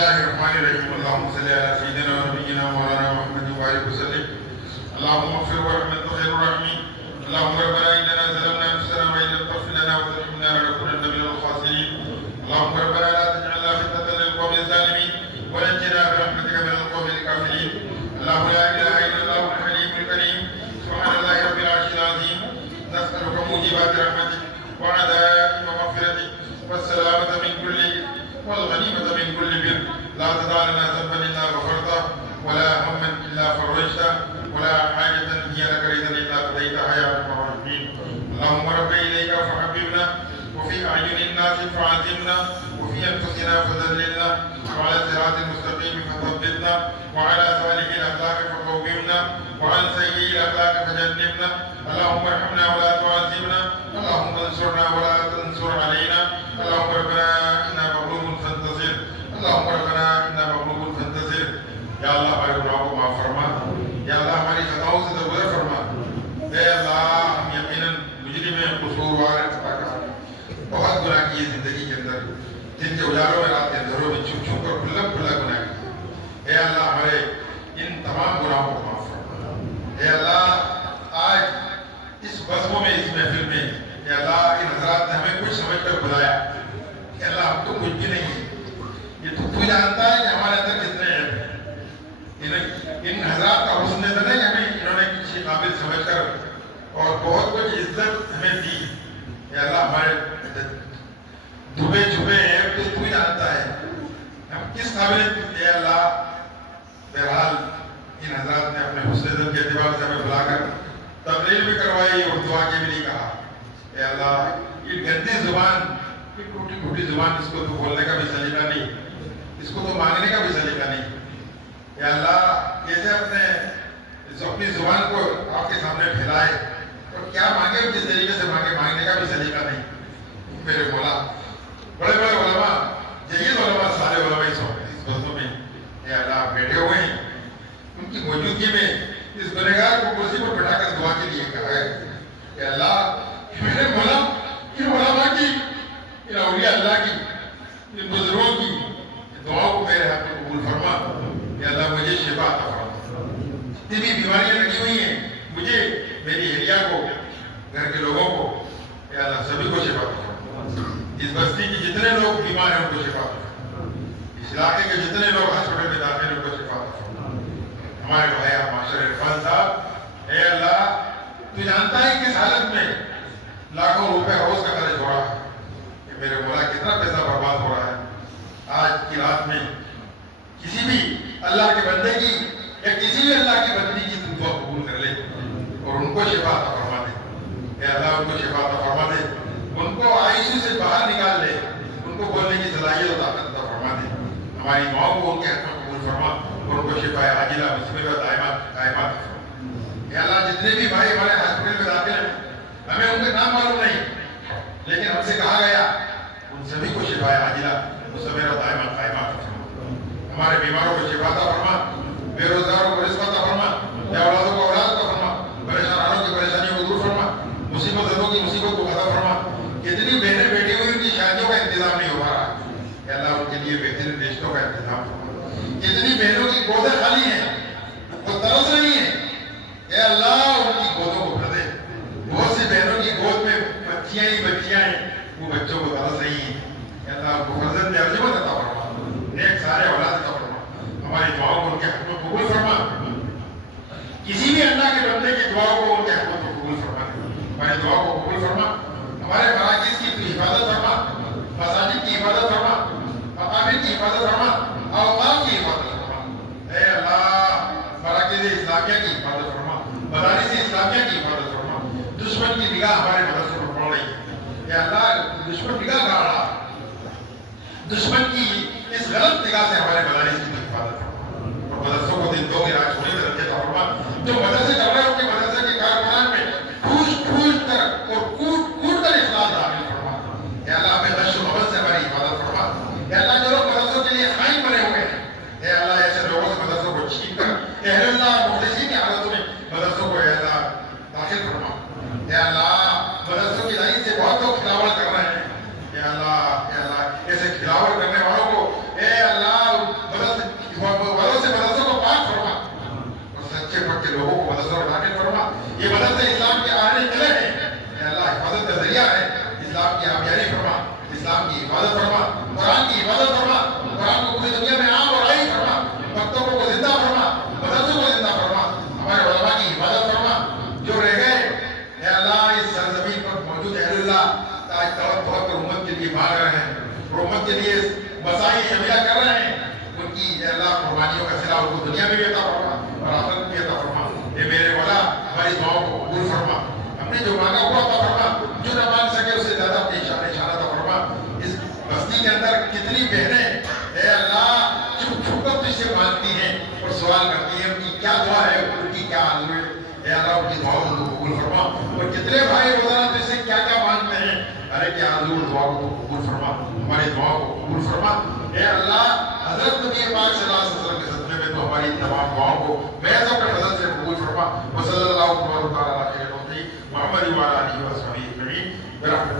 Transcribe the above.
الله الرحمن الرحيم اللهم صل على سيدنا ونبينا مولانا محمد وعلى وسلم اللهم اغفر وارحم انت خير الراحمين اللهم ربنا اننا ظلمنا انفسنا وان لم تغفر لنا وترحمنا لنكونن من الخاسرين اللهم ربنا لا تجعلنا فتنة للقوم الظالمين ونجنا برحمتك من القوم الكافرين اللهم لا اله الا الله الحليم الكريم سبحان الله رب العرش العظيم نسألك موجبات رحمتك وعزائم مغفرتك والسلامة من كل والغنيمة من كل بر لا تدع لنا ذنبا إلا غفرته ولا هما إلا فرجته ولا حاجة هي لك رضا إلا قضيتها يا أرحم الراحمين اللهم رب إليك فحببنا وفي أعين الناس فعزمنا وفي أنفسنا فذللنا وعلى الصراط المستقيم فثبتنا وعلى صالح الأخلاق فقومنا وعن سيئ الأخلاق فجنبنا اللهم ارحمنا ولا تعذبنا اللهم انصرنا ولا تنصر علينا اللهم ربنا إنا مغلوب فانتصر اللهم ربنا إنا مغلوب فانتصر یا اللہ ہمارے گناہوں کو معاف فرما یا اللہ ہماری خطاؤں سے درگزر فرما اے اللہ ہم یقیناً مجرم ہیں قصوروار ہیں بہت گناہ کیے زندگی کے اندر جن کے اجالوں میں رات کے اندروں میں چھپ چھپ کر کھلا کھلا گناہ کیا اے اللہ ہمارے ان تمام گناہوں کو معاف فرما اے اللہ آج اس بزموں میں اس محفل میں اے اللہ ان حضرات نے ہمیں کچھ سمجھ کر بلایا کہ اللہ ہم تو کچھ بھی نہیں ہے یہ تو جانتا ہے کہ ہمارے اندر کتنے عیب ہیں ان حضرات کا حسن نظر ہے کہ ہمیں انہوں نے کسی قابل سمجھ کر اور بہت کچھ عزت ہمیں دی اے اللہ ہمارے دبے چھپے عیب تو جانتا ہے ہم کس قابل اے اللہ بہرحال ان حضرات نے اپنے حسن نظر کے اعتبار سے ہمیں بلا کر تقریر بھی کروائی اور دعا کے بھی نہیں کہا اے اللہ یہ گندی زبان یہ ٹوٹی ٹوٹی زبان اس کو تو بولنے کا بھی سلیقہ نہیں اس کو تو مانگنے کا بھی سلیقہ نہیں اے اللہ کیسے اپنی زبان کو آپ کے سامنے پھیلائے اور کیا مانگے کس طریقے سے مانگنے کا بھی سلیقہ نہیں میرے مولا بڑے بڑے علماء جید علماء سارے علماء اس بزموں میں اے اللہ بیٹھے ہوئے ہیں ان کی موجودگی میں اس گنہگار کو کرسی پر بٹھا کر دعا کے لیے کہا ہے کہ اللہ میرے مولا ان علماء کی ان اولیاء اللہ کی ان بزرگوں کی دعاؤں کو میرے ہاتھ میں قبول فرما کہ اللہ مجھے شفا عطا فرما جتنی بھی بیماریاں لگی ہوئی ہیں مجھے میری اہلیہ کو گھر کے لوگوں کو کہ اللہ سبھی کو شفا عطا فرما اس بستی کے جتنے لوگ بیمار ہیں ان کو شفا عطا فرما اس علاقے کے جتنے لوگ ہاسپٹل میں داخل ہیں ان کو شفا عطا فرما ہمارے بھائی ماشاء عرفان صاحب اے اللہ تو جانتا ہے کس حالت میں لاکھوں روپے روز کا خرچ ہو رہا ہے کہ میرے مولا کتنا پیسہ برباد ہو رہا ہے آج کی رات میں کسی بھی اللہ کے بندے کی یا کسی بھی اللہ کی بندی کی دعا قبول کر لے اور ان کو شفا عطا فرما دے اے اللہ ان کو شفا عطا فرما دے ان کو آئیسیو سے باہر نکال لے ان کو بولنے کی صلاحیت اور طاقت عطا فرما دے ہماری دعاؤں کو ان کے حق میں قبول فرما اور ان کو شفا عاجلہ مصیبت دائمات قائمات اے اللہ جتنے بھی بھائی ہمارے ہاسپٹل میں داخل ہیں ہمیں ان کے نام معلوم نہیں لیکن ہم سے کہا گیا ان سبھی کو شفا عاجلہ مصیبت دائمات قائمات ہمارے بیماروں کو شفا عطا فرما بے روزگاروں کو رزق عطا فرما بے اولادوں کو اولاد عطا فرما پریشانوں کی پریشانیوں کو دور فرما مصیبت زدوں کی مصیبت کو ختم فرما کتنی بہنیں بیٹھی ہوئی ان کی شادیوں کا انتظام نہیں ہو پا رہا کہ اللہ ان کے لیے بہترین رشتوں کا انتظام فرما کتنی بہنوں کی گودیں خالی ہیں وہ ترس رہی ہیں اے اللہ ان کی گودوں کو بھر دے بہت سی بہنوں کی گود میں بچیاں ہی بچیاں ہیں وہ بچوں کو ترس رہی ہیں اے اللہ ان کو فرزند عظیمت عطا فرما نیک سارے اولاد عطا فرما ہماری دعاؤں کو ان کے حق میں قبول فرما کسی بھی اللہ کے بندے کی دعاؤں کو ان کے حق میں قبول فرما ہماری دعاؤں کو قبول فرما ہمارے مراکز کی حفاظت فرما مساجد کی حفاظت فرما مقامات کی حفاظت فرما اوقاف کی حفاظت فرما اے اللہ مراکز اسلامیہ کی حفاظت فرما مدارس اسلامیہ کی حفاظت فرما دشمن کی نگاہ ہمارے مدرسوں پر پڑ رہی ہے اے اللہ دشمن نگاہ کر رہا دشمن کی اس غلط نگاہ سے ہمارے مدارس کی حفاظت فرما اور مدرسوں کو دن دو کی رات چھوڑی کر رکھے فرما جو مدرسے چل رہے ہیں ان کے مدرسے کے کارکنان میں ٹھوس ٹھوس کر اور کود کود کر اخلاص داخل فرما اے اللہ ہمیں غش و مبد سے ہماری حفاظت فرما اے اللہ جو لوگ مدرسوں کے لیے خائن بنے ہوئے ہیں اے اللہ ایسے لوگوں سے مدرسوں کو چھین کر اہل اللہ مخلصین کی حالتوں میں مدرسوں کو اے اللہ داخل فرما اے اللہ مدرسوں کی لائن سے بہت لوگ کھلاوڑ کر رہے ہیں اے اللہ ایسے کھلاوڑ کرنے والوں کو اے اللہ جاری فرما, اسلام کی حفاظت فرما, قرآن کی حفاظت فرما, قرآن کو پوری دنیا میں عام اور عام فرما, مکتبوں کو زندہ فرما, مدرسوں کو زندہ فرما, ہمارے علماء کی حفاظت فرما جو رہ گئے. اے اللہ اس سرزمین پر موجود اہل اللہ آج توقع امت کے لیے مانگ رہے ہیں اور امت کے لیے مسائل شاملہ کر رہے ہیں, ان کی اے اللہ قربانیوں کا صلہ ان کو دنیا میں بھی عطا فرما اور آخرت میں بھی عطا فرما. اے میرے مولا ہماری دعاؤں کو قبول فرما, ہم نے جو مانگا وہ عطا فرما, جو نہ مانگ سکے اسے زیادہ اپنے اشارے عطا فرما. اس بستی کے اندر کتنی بہنیں اے اللہ چھپ چھپ کر تجھ سے مانگتی ہیں اور سوال کرتی ہیں, ان کی کیا دعا ہے, ان کی کیا آرزو ہے, اے اللہ ان کی دعاؤں کو قبول فرما. اور کتنے بھائی روزانہ تجھ سے کیا کیا مانگتے ہیں, ارے کیا آرزو اور دعا کو قبول فرما, ہماری دعاؤں کو قبول فرما. اے اللہ حضرت نبی پاک صلی اللہ علیہ وسلم کے صدقے میں تو ہماری تمام دعاؤں کو محض اپنے فضل سے قبول فرما. وصلی اللہ تعالی علی محمد وعلی آلہ وصحبہ اجمعین برحمتک